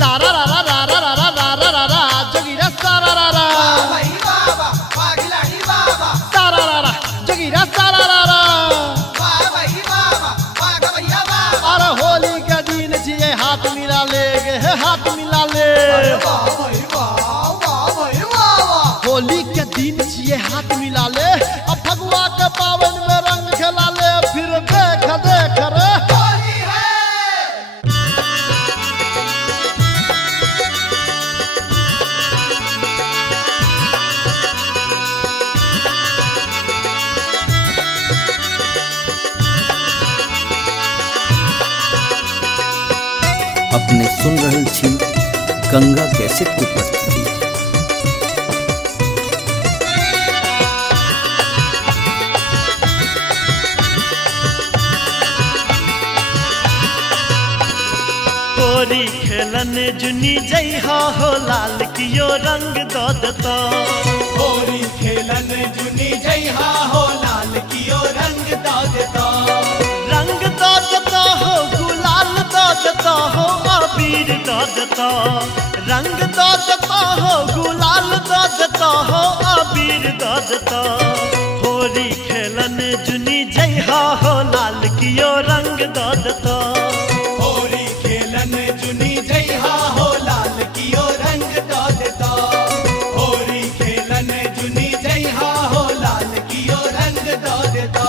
सारा रा रा रा रा रा रा रा रा रा जोगिरा सारा रा रा भाई बाबा पागलाड़ी बाबा सारा रा रा जोगिरा सारा रा रा भाई बाबा पाग भैया बाबा अरे होली के दिन छिए हाथ मिला ले गे हाथ मिला ले वाह भाई भाई वाह होली के दिन छिए हाथ मिला ले अब फगुआ के पावन में रंग खेला ले फिर देख देख रे होली है अपने सुन रहल छी गंगा कैसेट के प्रस्तुति। होली खेलन जुनी जइहा हो लाल कियो रंग दो दता होली खेलन जुनी जइहा हो लाल कियो रंग दो देता रंग दो दता हो गुलाल दो दता हो अबीर दो दता रंग दो दता हो गुलाल दो दता हो अबीर दो दता होली खेलन जुनी जइहा हो लाल कियो रंग दो दता होली खेलन जुनी जइहा हो लाल कियो रंग दो देता होली खेलन जुनी जइहा हो लाल कियो रंग दो देता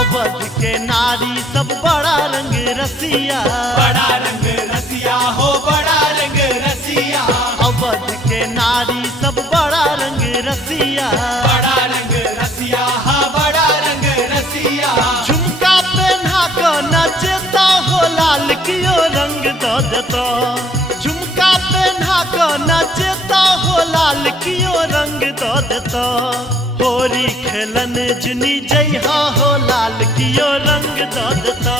अवध के नारी सब बड़ा रंग रसिया बड़ा रंग रसिया हो बड़ा रंग रसिया अवध के नारी सब बड़ा रंग रसिया बड़ा रंग रसिया हा बड़ा रंग रसिया झुमका पहना कर नचता हो लाल कियो रंग दो देता झुमका पहना कर नचता हो लाल कियो रंग दो देता होली खेलन जुनी जइहा हो लाल कियो रंग दो देता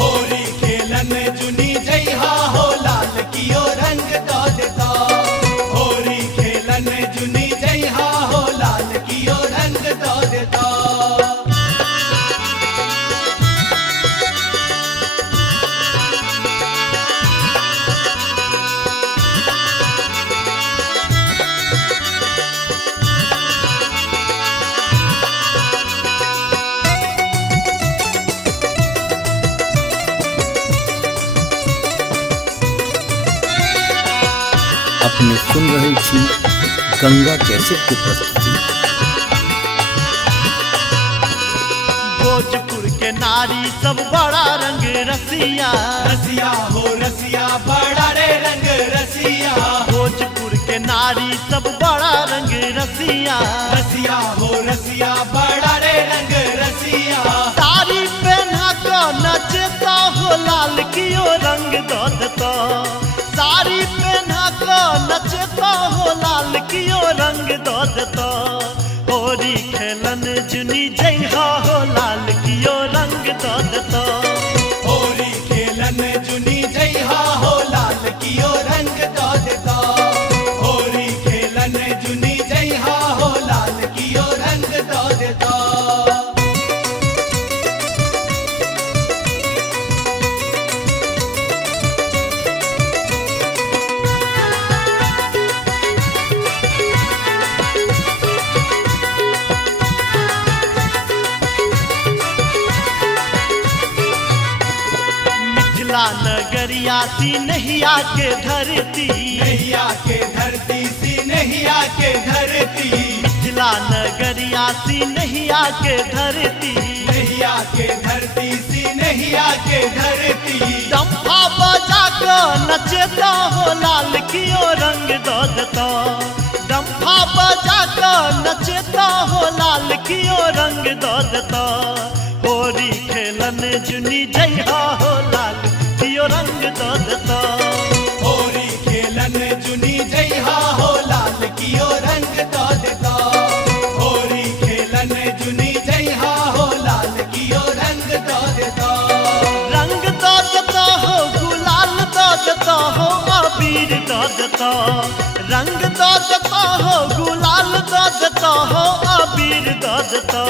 होली खेलन जुनी जइहा हो लाल कियो रंग दो देता होली खेलन जुनी जइहा हो लाल कियो रंग दो देता अपने सुन रहल छी गंगा कैसेट के प्रस्तुति। भोजपुर के नारी सब बड़ा रंग रसिया रसिया हो रसिया बड़ा रे रंग रसिया भोजपुर के नारी सब बड़ा रंग रसिया रसिया हो रसिया बड़ा रे रंग रसिया साड़ी पहना कर नचता हो लाल कियो रंग दो देता साड़ी पहना कर नचता हो लाल कियो रंग दो देता होली खेलन जुनी जइहा हो लाल कियो रंग दो देता होली खेलन जुनी जइहा हो लाल कियो रंग दो देता होली खेलन जुनी जइहा हो लाल कियो रंग दो देता मिथिला नगरिया सी नहिया के धरती नैया के धरती सी नैया के धरती मिथिला नगरिया सी नहिया के धरती नैया के धरती सी नैया के धरती डम्फा बजा कर नचता हो लाल कियो रंग दो देता डम्फा बजा कर नचता हो लाल कियो रंग दो देता होली खेलन जुनी जइहा हो लाल कियो रंग दो देता होली खेलन जुनी जइहा हो लाल कियो रंग दो देता होली खेलन जुनी जइहा हो लाल कियो रंग दो देता रंग दो देता हो, गुलाल दो देता हो, अबीर दो देता।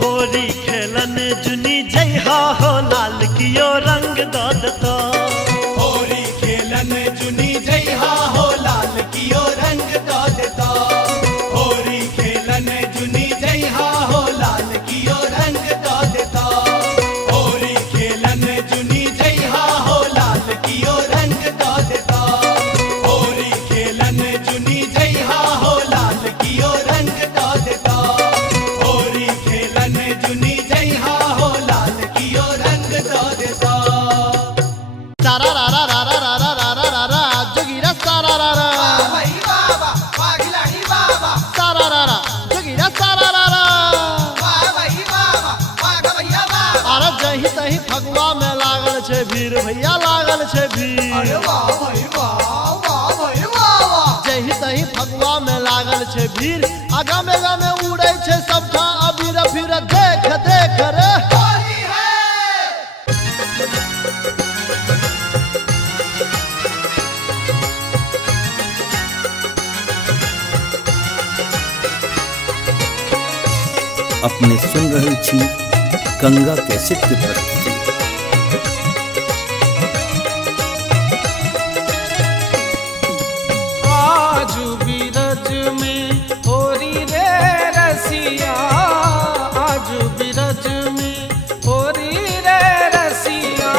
होली खेलन जुनी जइहा हो, लाल कियो रंग दो देता। होली खेलन जुनी जइहा हो, लाल कियो रंग दो देता। होली खेलन जुनी जइहा हो, लाल कियो रंग दो देता। होली खेलन जुनी जइहा हो, लाल कियो रंग दो देता। होली खेलन जुनी जइहा हो, लाल कियो रंग दो देता। होली खेलन जुनी जइहा हो, लाल कियो रंग दो देता। सारा रा रा रा रा रा रा रा रा रा रा जोगिरा सारा रा रा सारा रा रा जोगिरा सारा रा रा। अरे जही तही फगुआ में लागल छे भीड़, भैया लागल छे भीड़। जही तही फगुआ में लागल छे भीड़, आगा में उड़े छे सबटा अबीर फिर देख देख रे। अपने सुन रहल छी गंगा कैसेट के प्रस्तुति। आजू बीरज में होरी रे रसिया, आजू बीरज में होरी रे रसिया।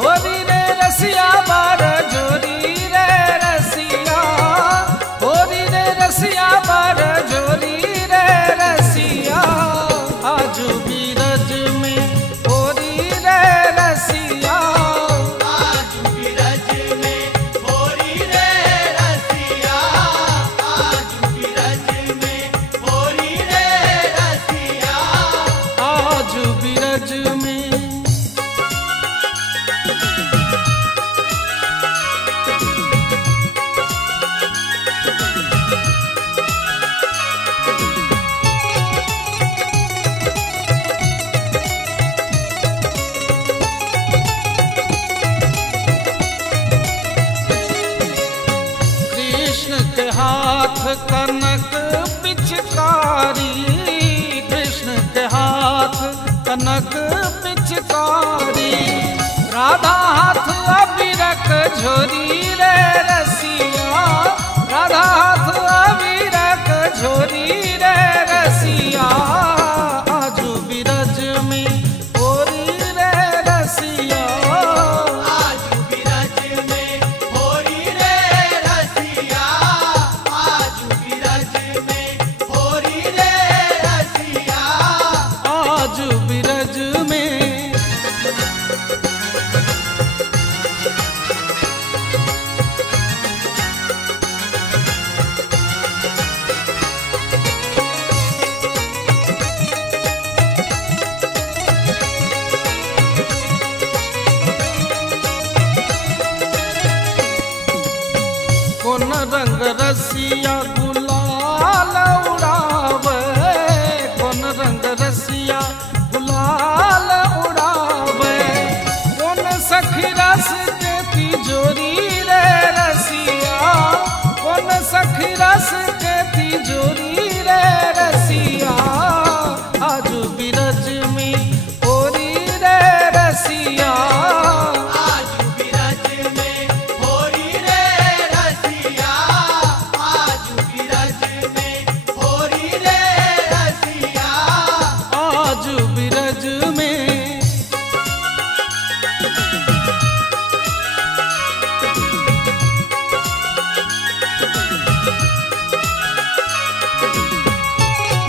होरी रे रसिया बार जोरी रे रसिया। होरी रे रसिया बार जोरी रे रसिया। आजू बीरज में होरी रे रसिया। आजू बीरज में होरी रे रसिया। आजू बीरज में होरी रे रसिया। आजू बीरज में कृष्ण के हाथ कनक पिचकारी। कृष्ण के हाथ कनक पिचकारी। राधा हाथ अबीरक झोरी रे रसिया। राधा हाथ अबीरक झोरी रे रसिया। आजू बीरज में होरी रे रसिया। आजू बीरज में होरी रे रसिया। आजू बीरज में होरी रे रसिया। आजू बीरज में कौन रंग रसिया गुलाल उड़ावे। कौन रंग रसिया गुलाल उड़ावे। कौन सखी रस के तिजोरी रे रसिया। कौन सखी रस के तिजोरी रे रसिया। आजू बीरज में होरी रे रसिया। आजू बीरज में होरी रे रसिया। आजू बीरज में होरी रे रसिया। आजू बीरज में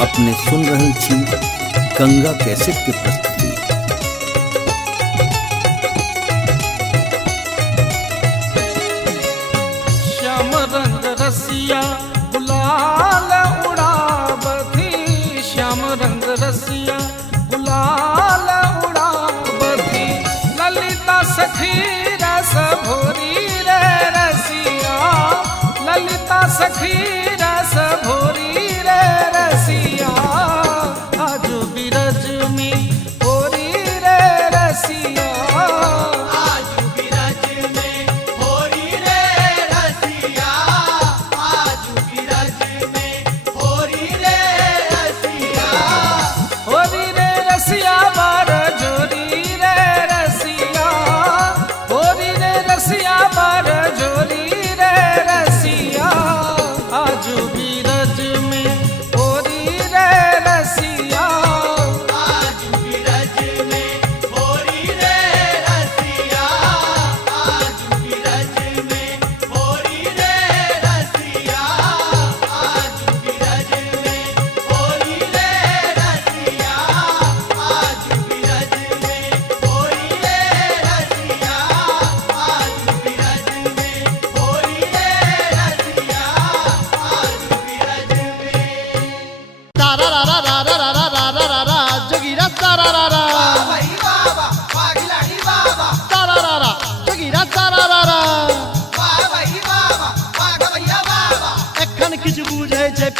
अपने सुन रहल छी गंगा कैसेट के प्रस्तुति। श्याम रंग रसिया गुलाल उड़ावती। श्याम रंग रसिया गुलाल उड़ावती। ललिता सखी रस भोरी रे रसिया। ललिता सखी रस भोरी रे रसिया। आजू बीरज में होरी रे रसिया। आजू बीरज में होरी रे रसिया।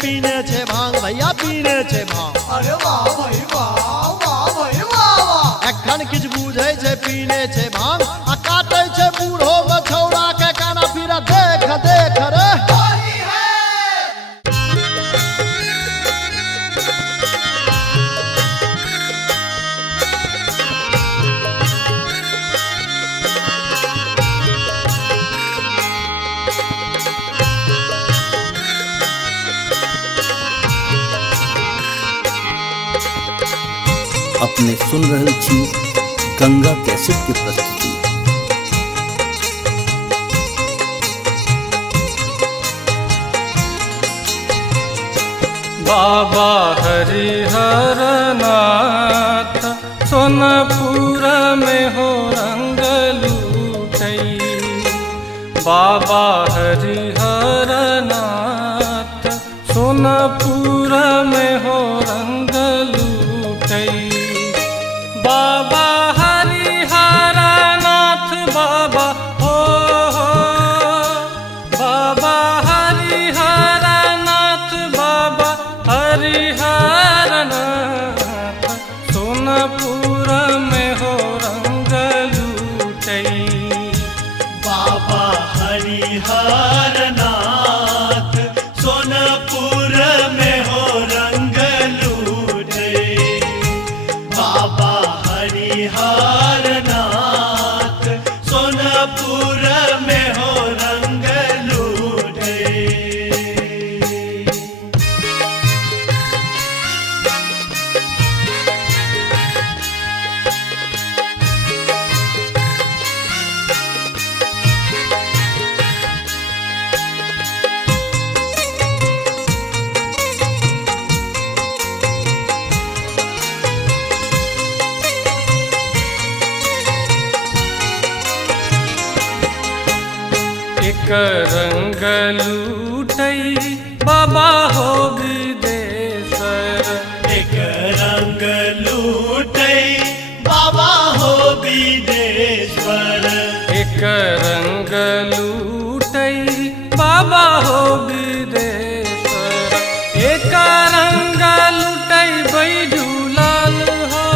पीने छे भांग भैया पीने छे भांग अरे वाह भाई वाह वाह भाई वाह वाह एखन किछ बुझै छे पीने छे भांग आ काटै छे बूढ़ो बछौड़ा के काना पीरा देख देख रे होली है अपने सुन रहल छी गंगा कैसेट की प्रस्तुति। बाबा हरिहर नाथ सोनपुर में हो रंग लूटई। बाबा हरिहर नाथ सोनपुर में हो रंग लूटई। बाबा हरिहर नाथ बाबा हो बाबा हरिहर नाथ बाबा हरिहर नाथ सोनपुर में हो रंग लूटई। बाबा हरिहर नाथ सोनपुर में हो रंग लूटे। बाबा हरिहर नाथ सोनपुर में हो रंग लूटे। एक रंग लूटई बाबा हो विदेश्वर। एक रंग लूटई बाबा हो विदेश्वर। एक रंग लूटई बाबा हो विदेश्वर। एक रंग लूटई बैजूलाल हो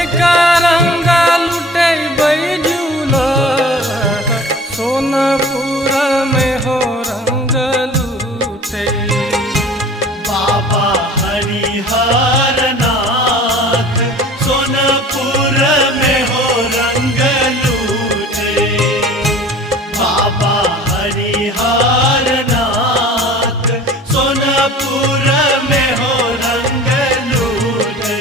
एक रंग लूटई बैजूलाल सोनपुर में हो रंग लूटई। बाबा हरिहर नाथ सोनपुर में हो रंग लूटे। बाबा हरिहर नाथ सोनपुर में हो रंग लूटे।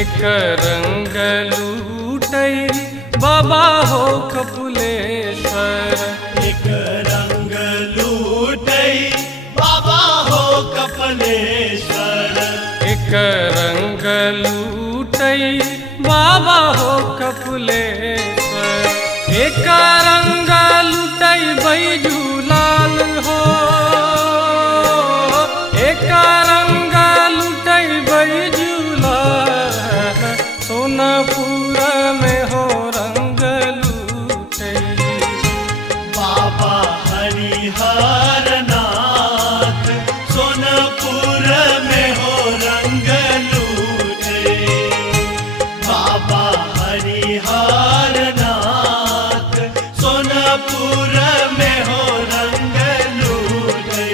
एक रंग लूटई बाबा हो कपिलेश्वर। एक रंग लूटई बाबा हो कपिलेश्वर। एक रंग लूटई बाबा हो कपिलेश्वर। एक रंग लूटई बैजूलाल हो एक रंग लूटई बैजूलाल सोनपुर में हो रंग लूटई। बाबा हरिहर नाथ सोनपुर में हो रंग लूटे। बाबा हरिहर नाथ सोनपुर में हो रंग लूटे।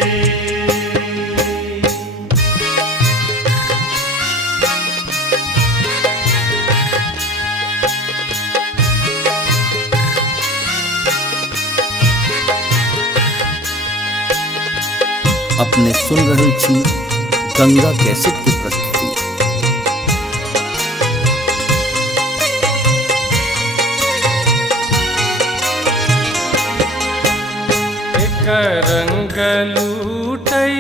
अपने सुन रहल छी गंगा कैसेट की प्रस्तुति। एक रंग लूटै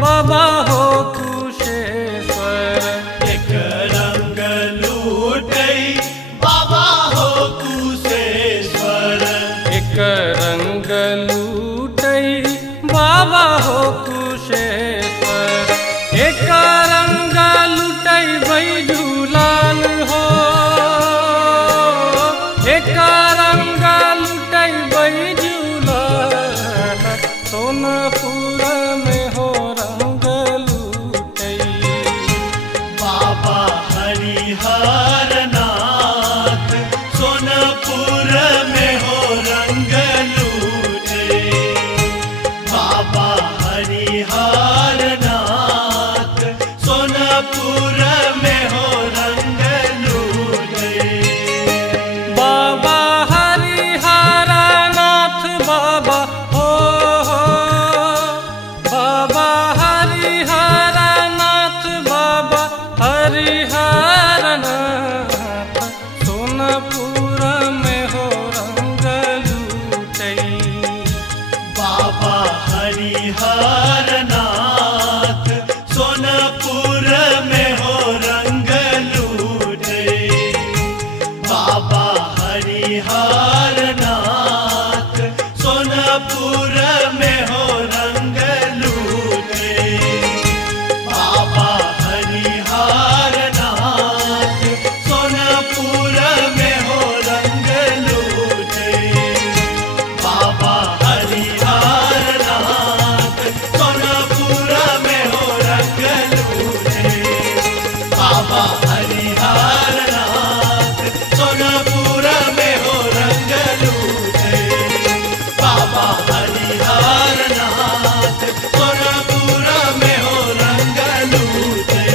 बाबा हो कुशेश्वर। एक रंग लूटै बाबा हो कुशेश्वर। एक रंग लूटै बाबा हो कुशेश्वर। एक रंग लूटै बैजूलाल हो। एक रंग लूटै बैजूलाल सोनपुर में हो रंग लूटै। बाबा हरिहर नाथ सोनपुर में हो रंग लूटे। बाबा हरिहर नाथ सोनपुर में हो रंग लूटे। बाबा हरिहर नाथ बाबा हो। बाबा हरिहर नाथ बाबा हरिहर नाथ सोनपुर में हो रंग लूटै। बाबा हरिहर नाथ सोनपुर में हो रंग लूटे। बाबा हरिहर नाथ सोनपुर में हो रंग लूटे। बाबा हरिहर नाथ सोनपुर में हो रंग लूटे। बाबा हरिहर नाथ सोनपुर में हो रंग लूटे। बाबा हरिहर नाथ सोनपुर में हो रंग लूटे। बाबा हरिहर नाथ सोनपुर में हो रंग लूटे।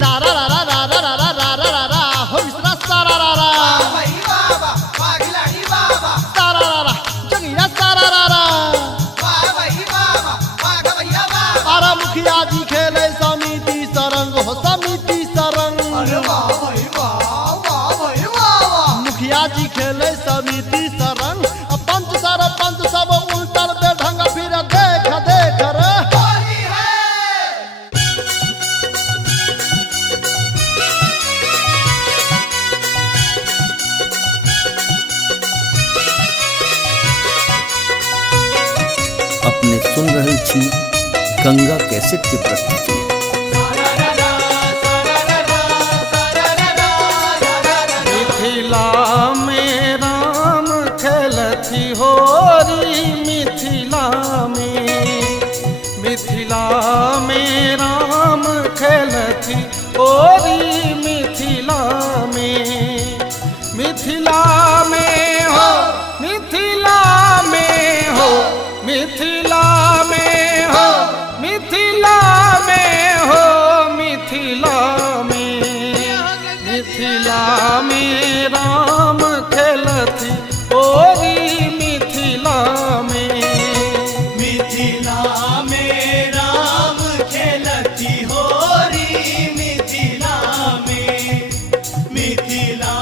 सारा रा रा रा रा रा रा रा रा रा हो मिश्रा सारा रा रा सारा रा रा जगिया सारा रा रा। अरे मुखिया जी खेले समिति सरंग हो समिति सरंग। मुखिया जी खेले समिति सरंग पंच सरपंच सब उल्टल बेढंग फिर देख देख रे। अपने सुन रहल छी गंगा कैसेट के प्रस्तुति। मिथिला में राम खेलती होरी। मिथिला में राम खेलती होरी। मिथिला में हो। मिथिला में हो। मिथिला में हो। मिथिला में हो। मिथिला में। मिथिला में राम खेलती होरी। मिथिला में। मिथिला में राम खेलती होरी। मिथिला में। मिथिला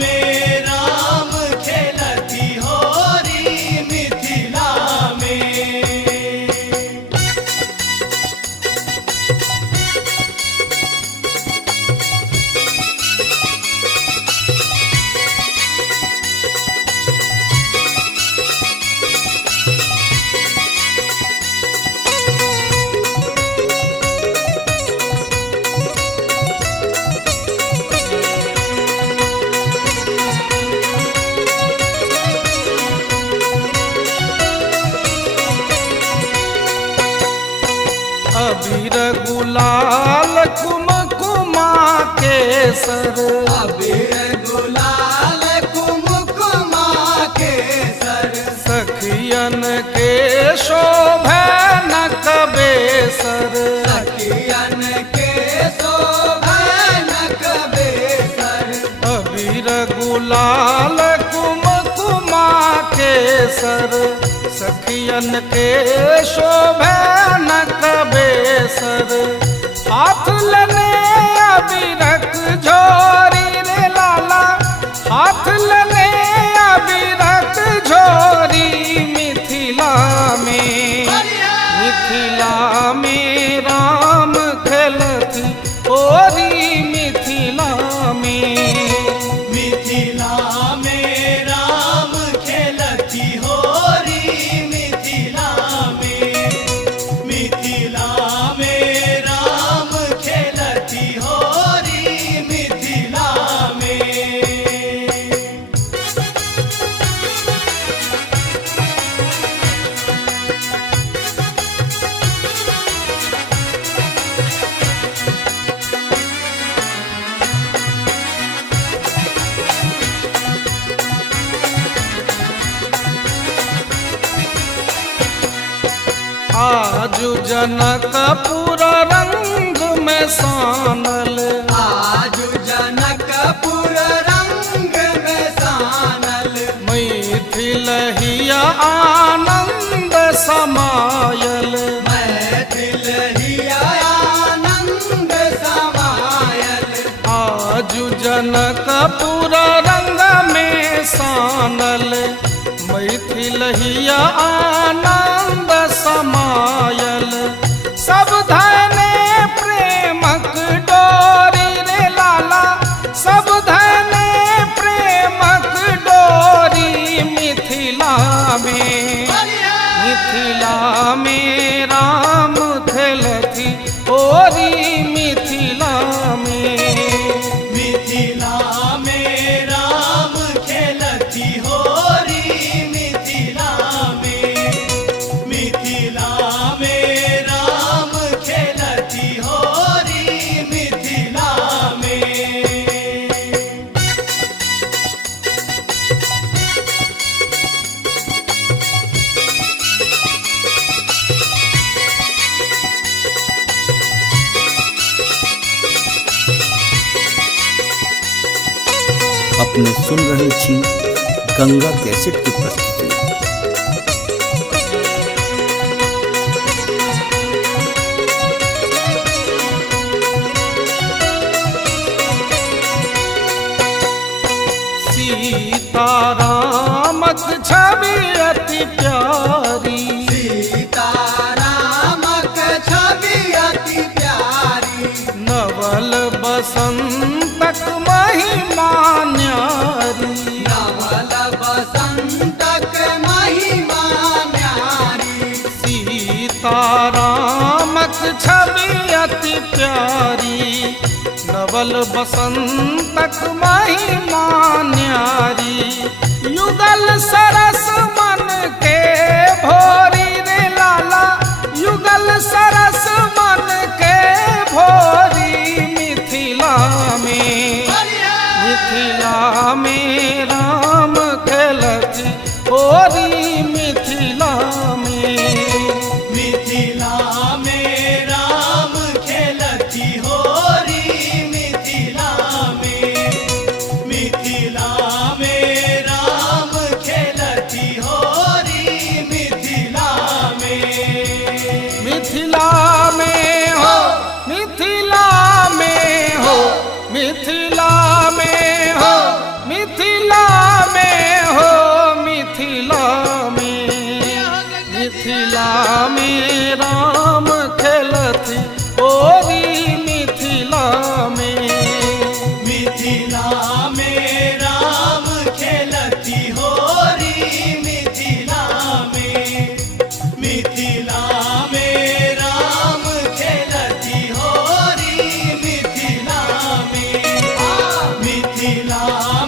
में राम खेलती होरी। मिथिला में। अबीर गुलाल कुमकुमा केसर। अबीर गुलाल कुमकुमा केसर। सखियन के शोभे नक बेसर। सखियन के शोभा नक बेसर। अबीर गुलाल कुमकुमा केसर। सखियन के शोभे नक बेसर। हाथ लने अबीरक झोरी रे लाला। हाथ लने अबीरक झोरी। मिथिला आजु जनकपुर रंग में सानल, आजु जनकपुर रंग में सानल, मैथिलहिया आनंद समायल, मैथिलहिया आनंद समायल। आजु जनकपुर रंग में सानल, मैथिलहिया आनंद समायल। सब धने प्रेमक डोरी रे लाला, सब धने प्रेमक डोरी मिथिला में, मिथिला में राम खेलती ओरी मिथिला में, मिथिला में राम खेलती होरी मिथिला में, मिथिला में राम खेलती होरी मिथिला में। अपने सुन रहे छी गंगा कैसेट की प्रस्तुति। सीतारामक छवि अति प्यारी, सीतारामक छवि अति प्यारी, नवल बसंतक महिमा न्यारी, नवल बसंतक महिमा न्यारी। सीतारामक छवि अति प्यारी, नवल बसंतक महिमा न्यारी। युगल सरस मन के भोरी रे लाला, युगल सरस मन के भोरी मिथिला में, मिथिला में राम खेलती ओरी मिथिला में, मिथिला में राम खेलती होरी मिथिला में, मिथिला में राम खेलती होरी मिथिला में। मिथिला में हो, मिथिला में हो, मिथिला में हो, मिथिला में हो, मिथिला में, मिथिला में राम खेलती ओरी मिथिला में, मिथिला में राम खेलती होरी मिथिला में, मिथिला में राम खेलती होरी मिथिला में, मिथिला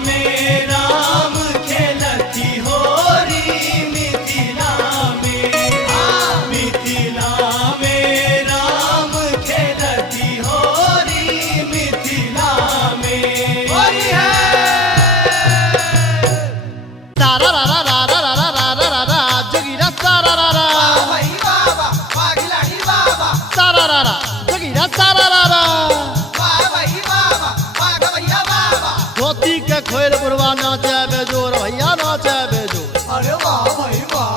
में राम खेलती होरी मिथिला में, मिथिला में राम खेलती होरी मिथिला में। होरी है तारा रा रा रा रा रा रा रा रा रा रा जगीरा तारा रा रा भाई बाबा पागलाही बाबा, तारा रा रा जगीरा तारा रा रा। भाई बाबा पाग भैया बाबा। धोती के खोल बुढ़वा नाचे बेजोर भैया नाचे बेजोर। अरे वाह भाई वाह,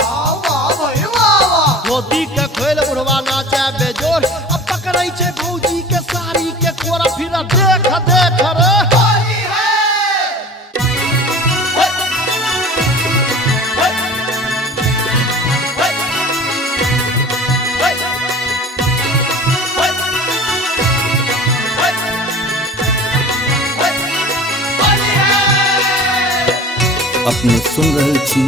वाह भाई वाह। धोती के खोल बुढ़वा नाचे बेजोर। अब पकड़ै छे भौजी के साड़ी के कोरा फिरा देख देख रे। होली है अपने सुन रहे छी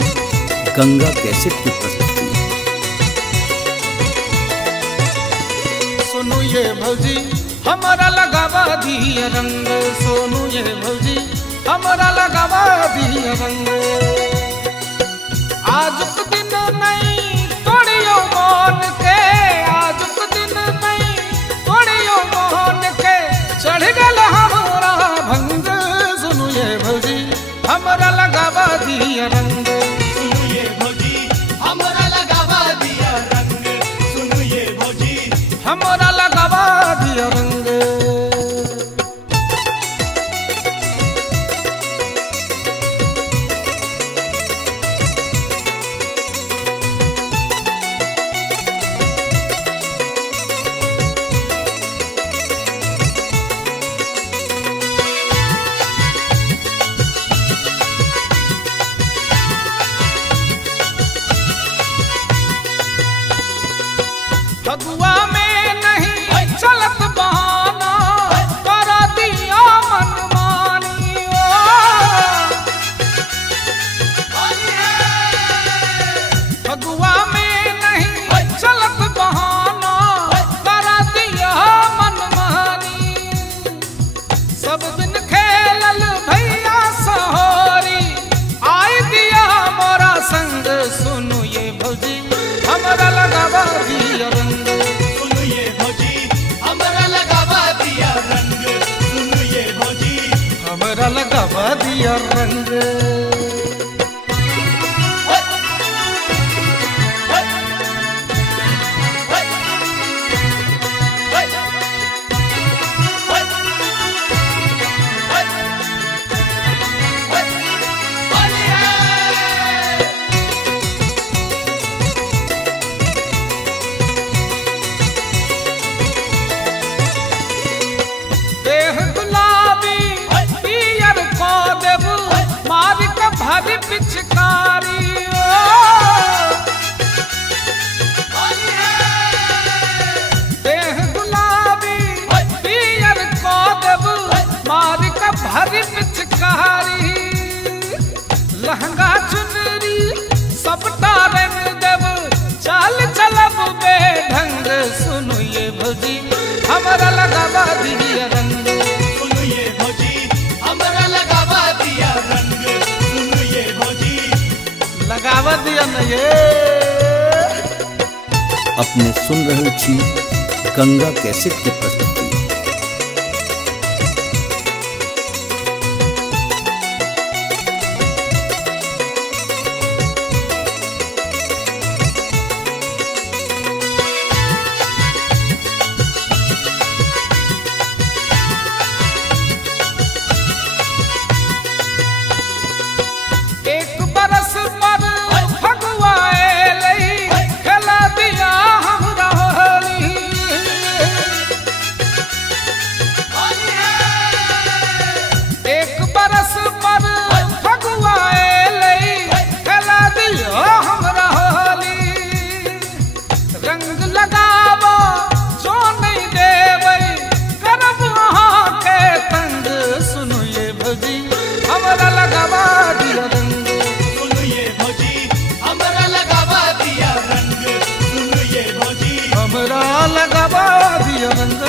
गंगा कैसेट की प्रस्तुति। सुनु ये भौजी हमारा लगावा दिया रंग, सोनू ये भौजी हमारा लगावा दिया रंग। आज दिन नहीं तोड़ियो मन के, आज दिन नहीं तोड़ियो दिया रंग। देह गुलाबी पियर को देव मार के भरी पिचकारी। देह गुलाबी पियर को देव मार के भरी पिचकारी। लहंगा चुनरी सबटा रंग देव चाल चलब बेढंग। सुनो ये भौजी हमरा लगावा दिया रंग। सुनो ये भौजी हमरा लगावा दिया रंग। सुनो ये भौजी लगावा दिया न ये। अपने सुन रहल छी गंगा कैसेट के प्रस्तुति। एक बरस पर फगुआ एलई खेला दिया हमरा होली। एक बरस पर फगुआ एलई खेला दिया हमरा होली। रंग लगावो जो नहीं देवै करब अहाँ के तंग। सुनो ये भौजी हमरा लगावा दिया रंग। सुनो ये भौजी हमरा लगावा दिया रंग। सुनो ये भौजी हमरा लगावा दिया रंग।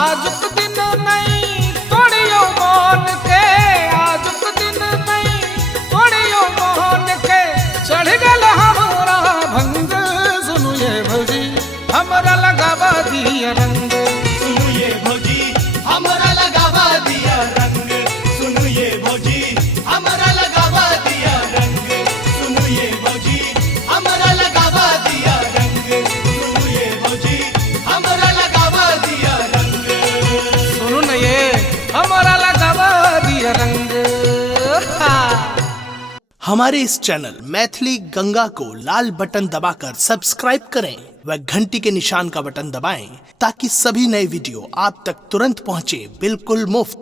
आजुक दिन नहीं तोड़ियो मन के। आजुक दिन नहीं तोड़ियो मन के चढ़ गल हमरा भंग। सुनो ये भौजी हमरा लगावा दिया रंग। सुनो ये भौजी हमरा लगावा दिया रंग। सुनो ये भौजी हमरा लगावा दिया रंग। सुनो ये भौजी हमरा लगावा दिया रंग। सुनो ये भौजी हमरा लगावा दिया रंग। सुनो न ये हमरा लगावा दिया रंग। हमारे इस चैनल मैथिली गंगा को लाल बटन दबाकर सब्सक्राइब करें व घंटी के निशान का बटन दबाएं ताकि सभी नए वीडियो आप तक तुरंत पहुंचे बिल्कुल मुफ्त।